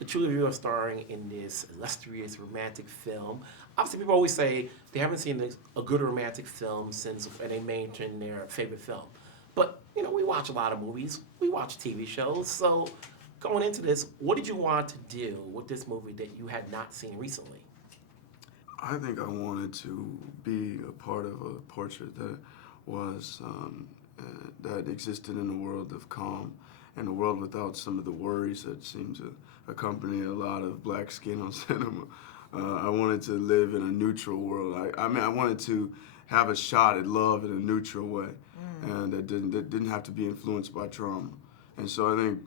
the two of you are starring in this illustrious romantic film. Obviously, people always say they haven't seen a good romantic film since, and they mention their favorite film. But, you know, we watch a lot of movies, we watch TV shows. So, going into this, what did you want to do with this movie that you had not seen recently? I think I wanted to be a part of a portrait that was that existed in a world of calm and a world without some of the worries that seem to accompany a lot of black skin on cinema. I wanted to live in a neutral world. I mean, I wanted to have a shot at love in a neutral way, and that didn't have to be influenced by trauma. And so I think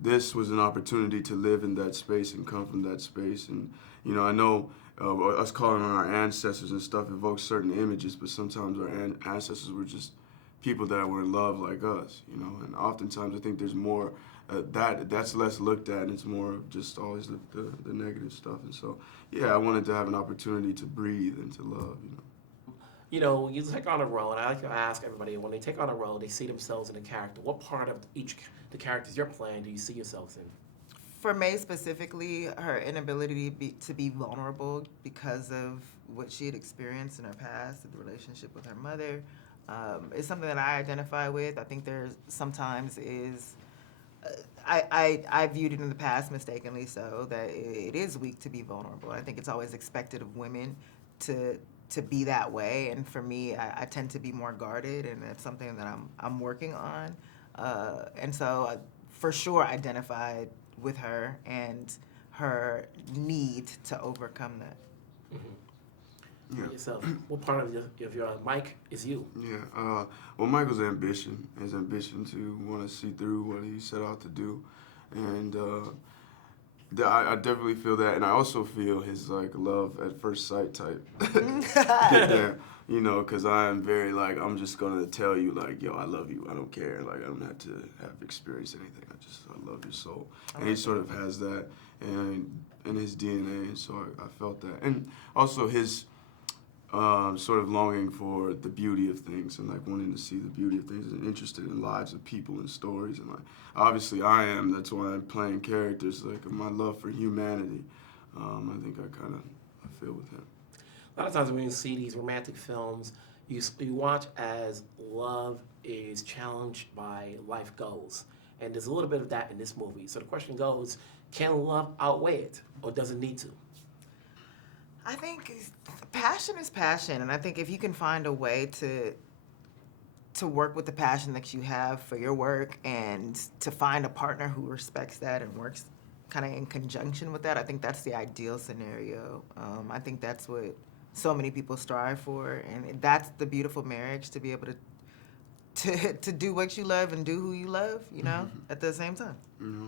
this was an opportunity to live in that space and come from that space. And you know, I know us calling on our ancestors and stuff evokes certain images, but sometimes our ancestors were just people that were in love like us, you know. And oftentimes I think there's more that's less looked at, and it's more of just always the negative stuff. And so, yeah, I wanted to have an opportunity to breathe and to love, you know. You know, you take on a role, and I like to ask everybody, when they take on a role, they see themselves in a character. What part of the characters you're playing do you see yourselves in? For Mae specifically, her inability to be vulnerable because of what she had experienced in her past, the relationship with her mother, is something that I identify with. I think there sometimes is, I viewed it in the past mistakenly so, that it is weak to be vulnerable. I think it's always expected of women to be that way, and for me, I tend to be more guarded, and it's something that I'm working on. And so I, for sure, identified with her and her need to overcome that. Mm-hmm. Yeah. Yourself, what part of your Mike is you? Yeah, well, Michael's ambition, his ambition to want to see through what he set out to do, and I definitely feel that, and I also feel his like love at first sight type get there, you know, because I am very like, I'm just gonna tell you like, yo, I love you, I don't care, like I don't have to have experienced anything, I love your soul, and he sort of has that in his DNA, and so I felt that, and also his sort of longing for the beauty of things and like wanting to see the beauty of things and interested in lives of people and stories, and like obviously I am. That's why I'm playing characters. Like my love for humanity, I think I feel with him. A lot of times when you see these romantic films, you watch as love is challenged by life goals. And there's a little bit of that in this movie. So the question goes, can love outweigh it, or does it need to? I think passion is passion, and I think if you can find a way to work with the passion that you have for your work and to find a partner who respects that and works kind of in conjunction with that, I think that's the ideal scenario. I think that's what so many people strive for, and that's the beautiful marriage, to be able to do what you love and do who you love, you know, at the same time. You know,